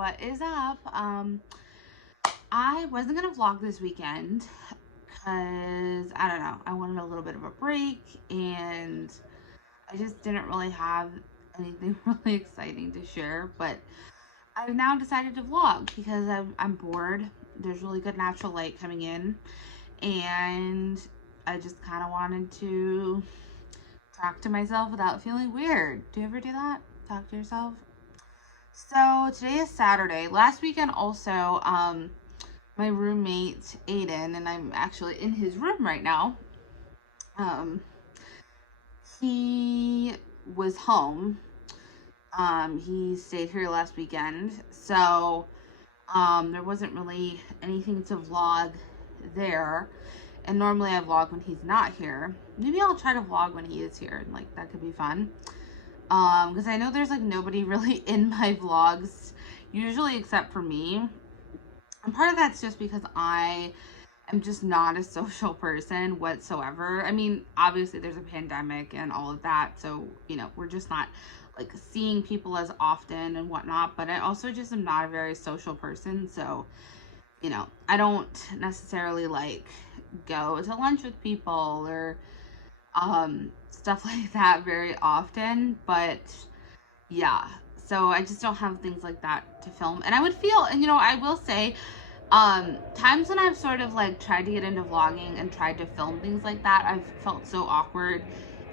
What is up? I wasn't gonna vlog this weekend because I don't know, I wanted a little bit of a break and I just didn't really have anything really exciting to share, but I've now decided to vlog because I'm bored. There's really good natural light coming in and I just kind of wanted to talk to myself without feeling weird. Do you ever do that? Talk to yourself? So today is Saturday. Last weekend also, my roommate Aiden, and I'm actually in his room right now. He was home. He stayed here last weekend, so there wasn't really anything to vlog there. And normally I vlog when he's not here. Maybe I'll try to vlog when he is here, and like that could be fun. Because I know there's like nobody really in my vlogs, usually except for me. And part of that's just because I am just not a social person whatsoever. I mean, obviously there's a pandemic and all of that, so, you know, we're just not like seeing people as often and whatnot, but I also just am not a very social person, so, you know, I don't necessarily like go to lunch with people or stuff like that very often, but yeah, so I just don't have things like that to film. And I would feel, and you know, I will say, times when I've sort of like tried to get into vlogging and tried to film things like that, I've felt so awkward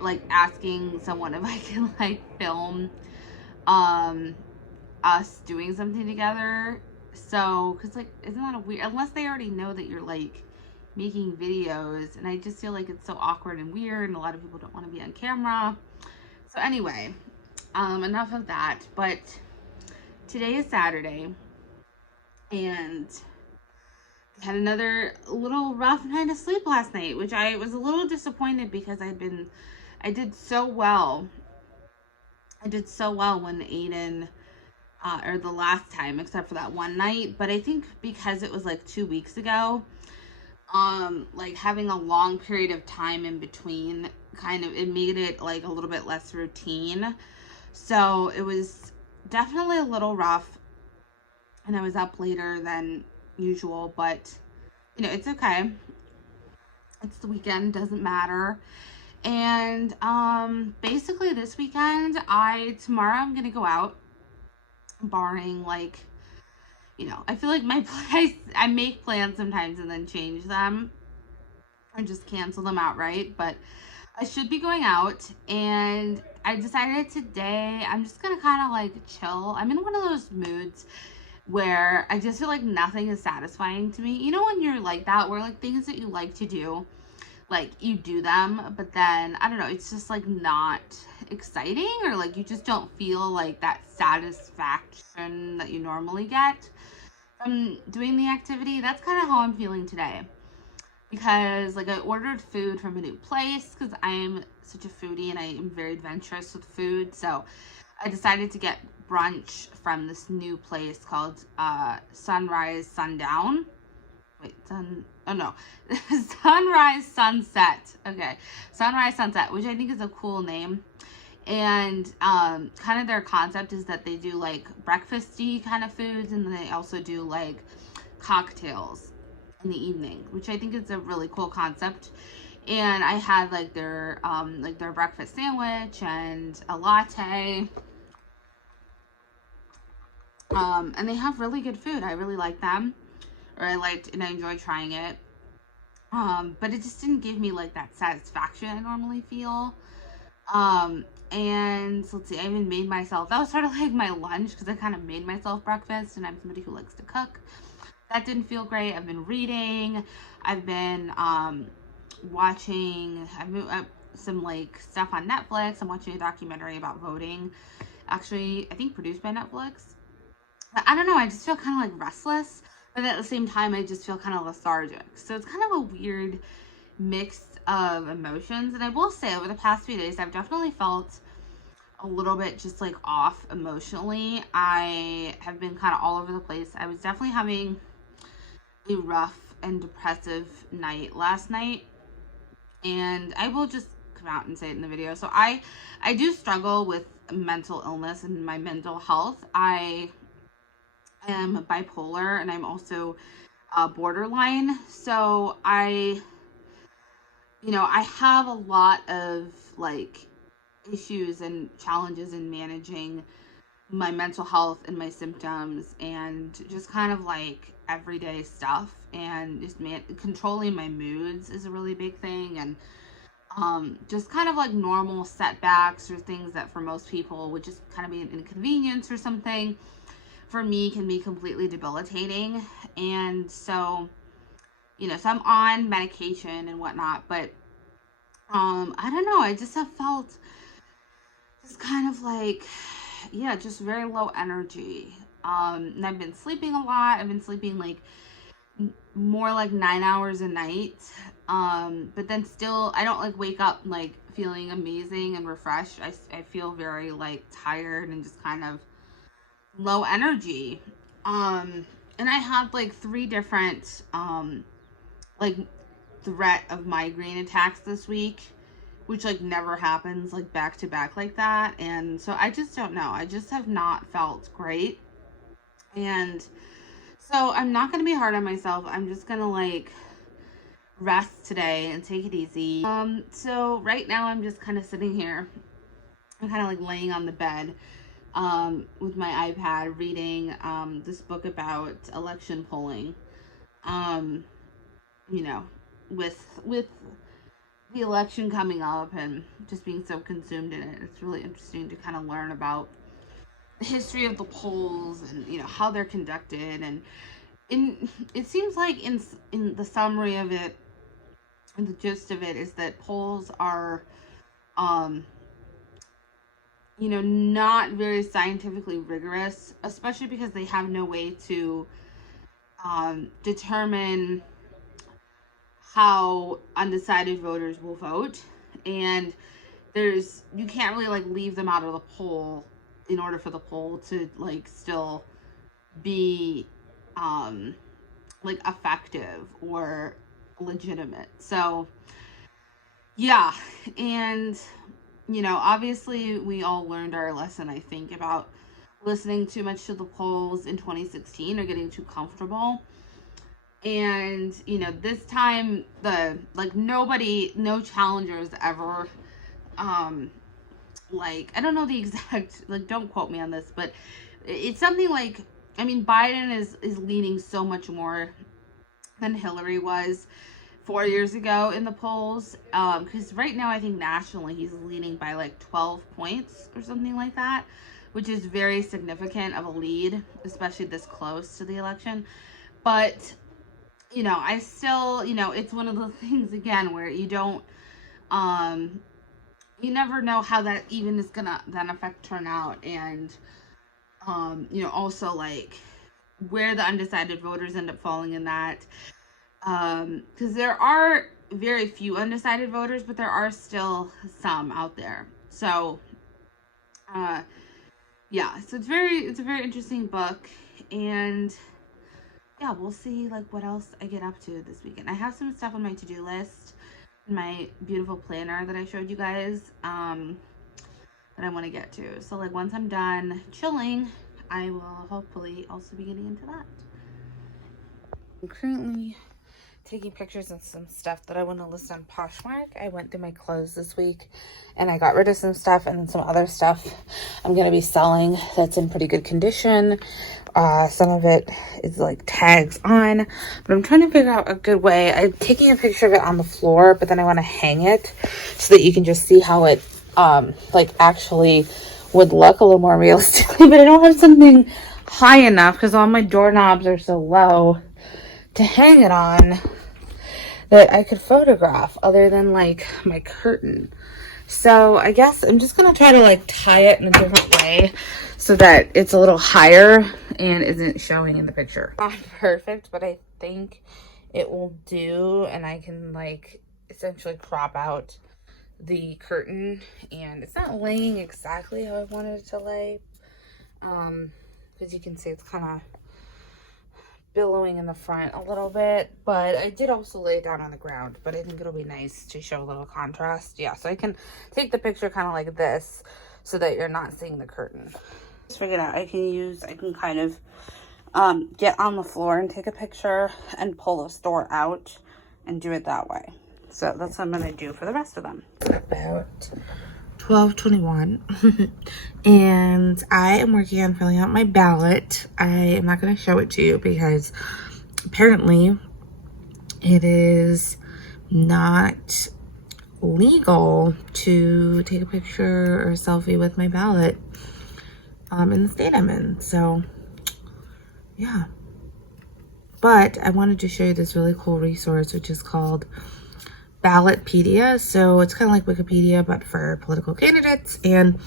like asking someone if I can like film us doing something together. So because like, isn't that a weird, unless they already know that you're like making videos, and I just feel like it's so awkward and weird, and a lot of people don't want to be on camera. So anyway, enough of that. But today is Saturday, and I had another little rough night of sleep last night, which I was a little disappointed because I did so well. I did so well when Aiden, or the last time, except for that one night. But I think because it was like 2 weeks ago, like having a long period of time in between it made it like a little bit less routine. So it was definitely a little rough, and I was up later than usual, but you know, it's okay. It's the weekend, doesn't matter. And basically this weekend, tomorrow I'm gonna go out, barring like, you know, I feel like I make plans sometimes and then change them and just cancel them outright, but I should be going out, and I decided today I'm just gonna kind of like chill. I'm in one of those moods where I just feel like nothing is satisfying to me. You know, when you're like that, where like things that you like to do, like you do them, but then I don't know, it's just like not exciting, or like you just don't feel like that satisfaction that you normally get from doing the activity. That's kind of how I'm feeling today, because like I ordered food from a new place because I'm such a foodie and I am very adventurous with food. So I decided to get brunch from this new place called Sunrise Sundown. Wait, Sunrise Sunset. Okay, Sunrise Sunset, which I think is a cool name. And kind of their concept is that they do like breakfasty kind of foods, and then they also do like cocktails in the evening, which I think is a really cool concept. And I had like their breakfast sandwich and a latte. And they have really good food. I really like them, or I enjoyed trying it. But it just didn't give me like that satisfaction I normally feel. And so let's see, I even made myself, that was sort of like my lunch, because I kind of made myself breakfast, and I'm somebody who likes to cook. That didn't feel great. I've been reading, I've been watching some like stuff on Netflix. I'm watching a documentary about voting, actually I think produced by Netflix. But I don't know, I just feel kind of like restless, but at the same time I just feel kind of lethargic. So it's kind of a weird mix of emotions. And I will say, over the past few days, I've definitely felt a little bit just like off emotionally. I have been kind of all over the place. I was definitely having a rough and depressive night last night, and I will just come out and say it in the video. So I do struggle with mental illness and my mental health. I I am bipolar, and I'm also borderline. So I have a lot of like issues and challenges in managing my mental health and my symptoms, and just kind of like everyday stuff, and just controlling my moods is a really big thing. And just kind of like normal setbacks or things that for most people would just kind of be an inconvenience or something, for me can be completely debilitating. And so, so I'm on medication and whatnot, but I don't know, I just have felt just kind of like, yeah, just very low energy. And I've been sleeping a lot. I've been sleeping like more like 9 hours a night. But then still, I don't like wake up like feeling amazing and refreshed. I feel very like tired and just kind of low energy. And I had like 3 different like threat of migraine attacks this week, which like never happens like back to back like that. And so I just don't know. I just have not felt great. And so I'm not going to be hard on myself. I'm just going to like rest today and take it easy. So right now I'm just kind of sitting here. I'm kind of like laying on the bed with my iPad reading this book about election polling. With the election coming up and just being so consumed in it, it's really interesting to kind of learn about the history of the polls and how they're conducted. And it seems like in the summary of it, and the gist of it is that polls are not very scientifically rigorous, especially because they have no way to determine how undecided voters will vote. And you can't really like leave them out of the poll in order for the poll to like still be like effective or legitimate. So yeah. And obviously we all learned our lesson, I think, about listening too much to the polls in 2016 or getting too comfortable. And this time no challengers ever like, I don't know the exact, like, don't quote me on this, but it's something like, I mean, Biden is leaning so much more than Hillary was 4 years ago in the polls, because right now I think nationally he's leading by like 12 points or something like that, which is very significant of a lead, especially this close to the election. But I still, it's one of those things again where you don't, you never know how that even is gonna then affect turnout. And also like where the undecided voters end up falling in that, because there are very few undecided voters, but there are still some out there. So yeah, so it's a very interesting book. And yeah, we'll see like what else I get up to this weekend. I have some stuff on my to-do list, my beautiful planner that I showed you guys, that I want to get to. So like once I'm done chilling, I will hopefully also be getting into that. I'm currently taking pictures of some stuff that I want to list on Poshmark. I went through my clothes this week and I got rid of some stuff, and then some other stuff I'm going to be selling that's in pretty good condition. Some of it is like tags on, but I'm trying to figure out a good way. I'm taking a picture of it on the floor, but then I want to hang it so that you can just see how it like actually would look a little more realistically. But I don't have something high enough because all my doorknobs are so low to hang it on that I could photograph other than like my curtain. So I guess I'm just gonna try to like tie it in a different way so that it's a little higher and isn't showing in the picture. Not perfect, but I think it will do, and I can like essentially crop out the curtain, and it's not laying exactly how I wanted it to lay, because you can see it's kind of billowing in the front a little bit, but I did also lay it down on the ground, but I think it'll be nice to show a little contrast. Yeah, so I can take the picture kind of like this so that you're not seeing the curtain. Just figured out I can kind of get on the floor and take a picture and pull the store out and do it that way. So that's what I'm gonna do for the rest of them. About 12:21 and I am working on filling out my ballot. I am not going to show it to you because apparently it is not legal to take a picture or a selfie with my ballot in the state I'm in. So yeah, but I wanted to show you this really cool resource which is called Ballotpedia. So it's kind of like Wikipedia but for political candidates, and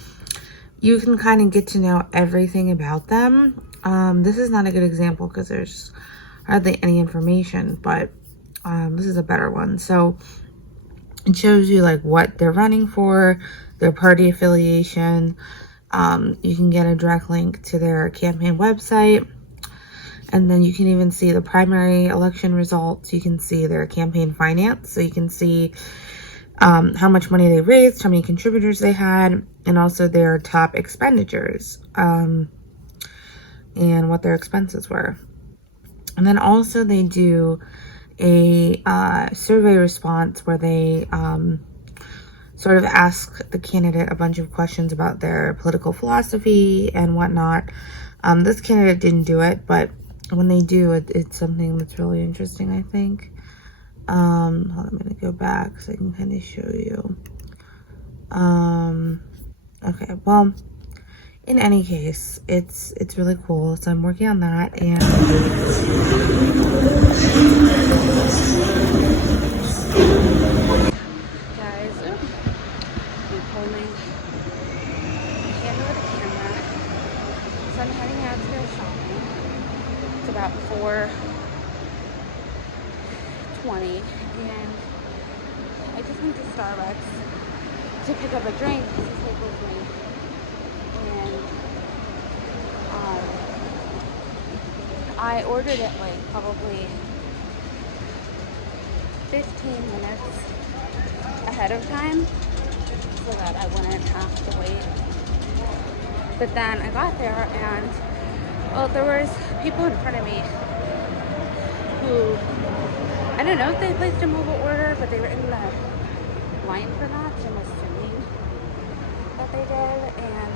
you can kind of get to know everything about them. This is not a good example because there's hardly any information, but this is a better one. So it shows you like what they're running for, their party affiliation. You can get a direct link to their campaign website, and then you can even see the primary election results. You can see their campaign finance, so you can see how much money they raised, how many contributors they had, and also their top expenditures and what their expenses were. And then also they do a survey response where they sort of ask the candidate a bunch of questions about their political philosophy and whatnot. This candidate didn't do it, but when they do, it's something that's really interesting, I think. Hold on, I'm gonna go back so I can kind of show you. Okay, well, in any case, it's really cool. So I'm working on that, and guys, I'm holding my hand over the camera. So I'm heading out to go shopping. It's about 4:20, and I just went to Starbucks to pick up a drink to take with me, and I ordered it like probably 15 minutes ahead of time so that I wouldn't have to wait. But then I got there and there was people in front of me who, I don't know if they placed a mobile order, but they were in the line for that, so I'm assuming that they did, and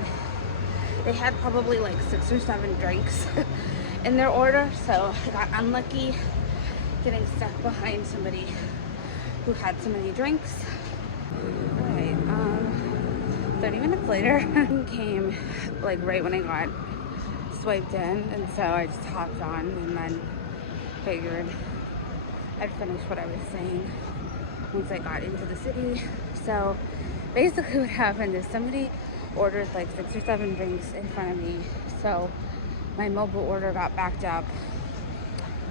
they had probably like 6 or 7 drinks in their order, so I got unlucky getting stuck behind somebody who had so many drinks. Alright, 30 minutes later came like right when I got swiped in, and so I just hopped on and then figured I'd finish what I was saying once I got into the city. So basically what happened is somebody ordered like 6 or 7 drinks in front of me, so my mobile order got backed up,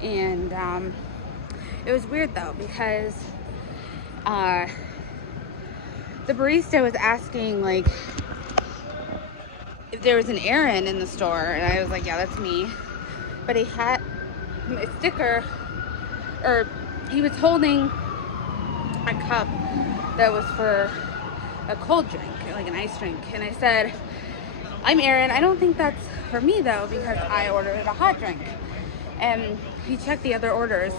and it was weird though because the barista was asking like if there was an Aaron in the store, and I was like, yeah, that's me. But he had a sticker, or he was holding a cup that was for a cold drink, like an ice drink, and I said, I'm Aaron, I don't think that's for me though because I ordered a hot drink. And he checked the other orders,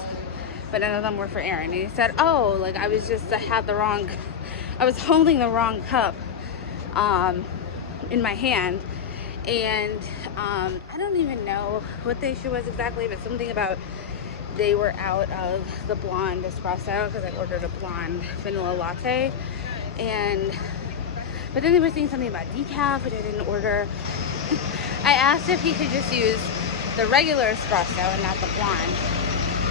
but none of them were for Aaron, and he said, oh, like I was holding the wrong cup in my hand, and I don't even know what the issue was exactly, but something about they were out of the blonde espresso because I ordered a blonde vanilla latte, but then they were saying something about decaf, which I didn't order. I asked if he could just use the regular espresso and not the blonde,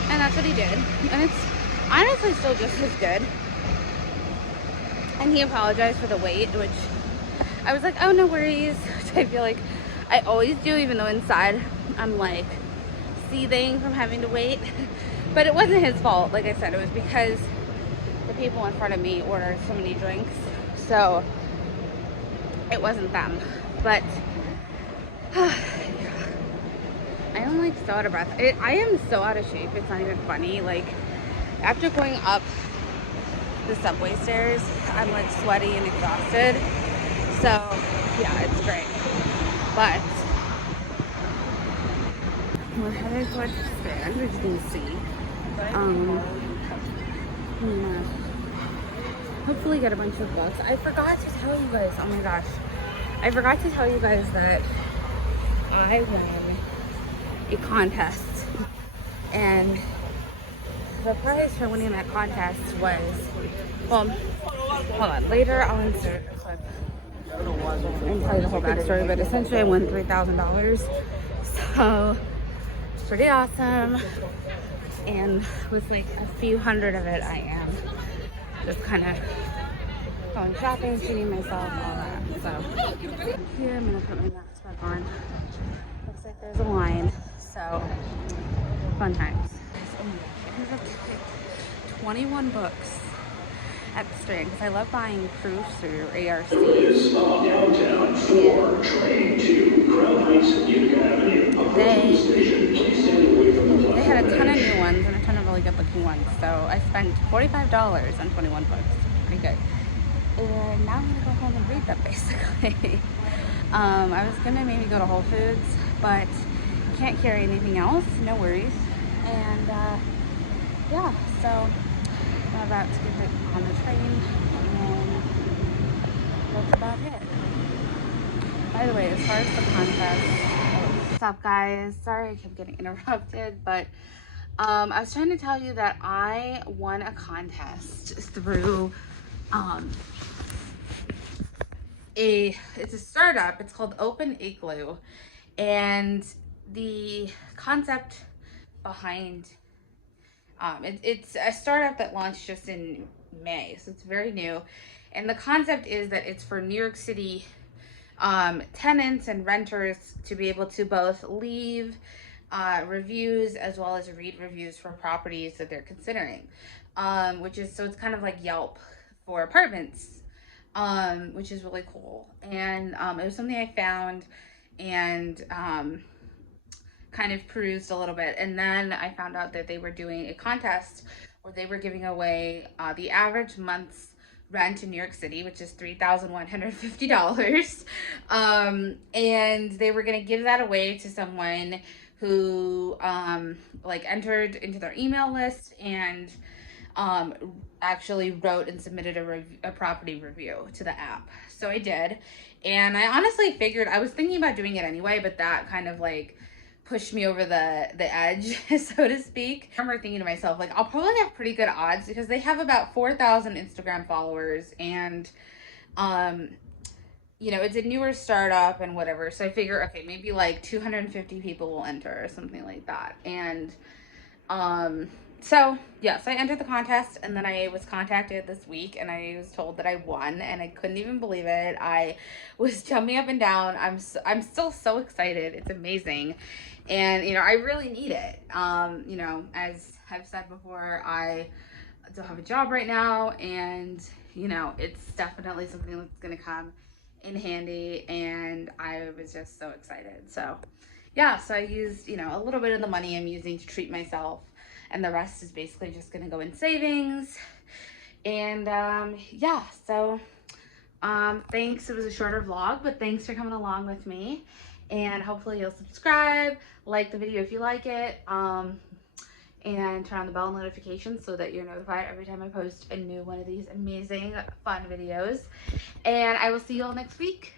and that's what he did, and it's honestly still just as good. And he apologized for the wait, which I was like, oh, no worries, which I feel like I always do, even though inside I'm like seething from having to wait. But it wasn't his fault. Like I said, it was because the people in front of me ordered so many drinks, so it wasn't them. But I am like so out of breath. I am so out of shape, it's not even funny. Like after going up the subway stairs, I'm like sweaty and exhausted, so yeah, it's great. But We're headed towards the Strand, as you can see. I'm gonna hopefully get a bunch of books. I forgot to tell you guys, oh my gosh. I forgot to tell you guys that I won a contest. And the prize for winning that contest was, well, hold on, later I'll insert a clip and tell you the whole backstory, but essentially I won $3,000. So, it's pretty awesome. And with like a few hundred of it, I am just kind of going shopping, treating myself, all that. So, here I'm gonna put my mask back on. Looks like there's a line, so fun times. Oh my gosh, I ended up 21 books at the Strand because I love buying proofs through ARC. Downtown 4, train to Crown Heights and Utica Avenue. They had a ton of new ones and a ton of really good looking ones. So I spent $45 on 21 books. Pretty good. And now I'm gonna go home and read them basically. I was gonna maybe go to Whole Foods, but can't carry anything else, no worries. And yeah, so I'm about to get on the train and that's about it. By the way, as far as the contest, what's up guys? Sorry I kept getting interrupted, but I was trying to tell you that I won a contest through it's a startup. It's called Open Igloo, and the concept behind it's a startup that launched just in May, so it's very new. And the concept is that it's for New York City tenants and renters to be able to both leave reviews as well as read reviews for properties that they're considering, which is, so it's kind of like Yelp for apartments, which is really cool. And it was something I found and kind of perused a little bit, and then I found out that they were doing a contest where they were giving away the average month's rent in New York City, which is $3,150, and they were going to give that away to someone who like entered into their email list and actually wrote and submitted a property review to the app. So I did, and I honestly figured, I was thinking about doing it anyway, but that kind of like pushed me over the edge, so to speak. I remember thinking to myself, like, I'll probably have pretty good odds because they have about 4,000 Instagram followers, and you know, it's a newer startup and whatever, so I figure, okay, maybe like 250 people will enter or something like that. And so yes, I entered the contest, and then I was contacted this week and I was told that I won, and I couldn't even believe it. I was jumping up and down. I'm still so excited. It's amazing. And you know, I really need it. You know, as I've said before, I don't have a job right now, and you know, it's definitely something that's going to come in handy, and I was just so excited. So yeah, so I used, you know, a little bit of the money I'm using to treat myself, and the rest is basically just going to go in savings. And yeah, so thanks. It was a shorter vlog, but thanks for coming along with me, and hopefully you'll subscribe, like the video if you like it, and turn on the bell notifications so that you're notified every time I post a new one of these amazing fun videos. And I will see you all next week.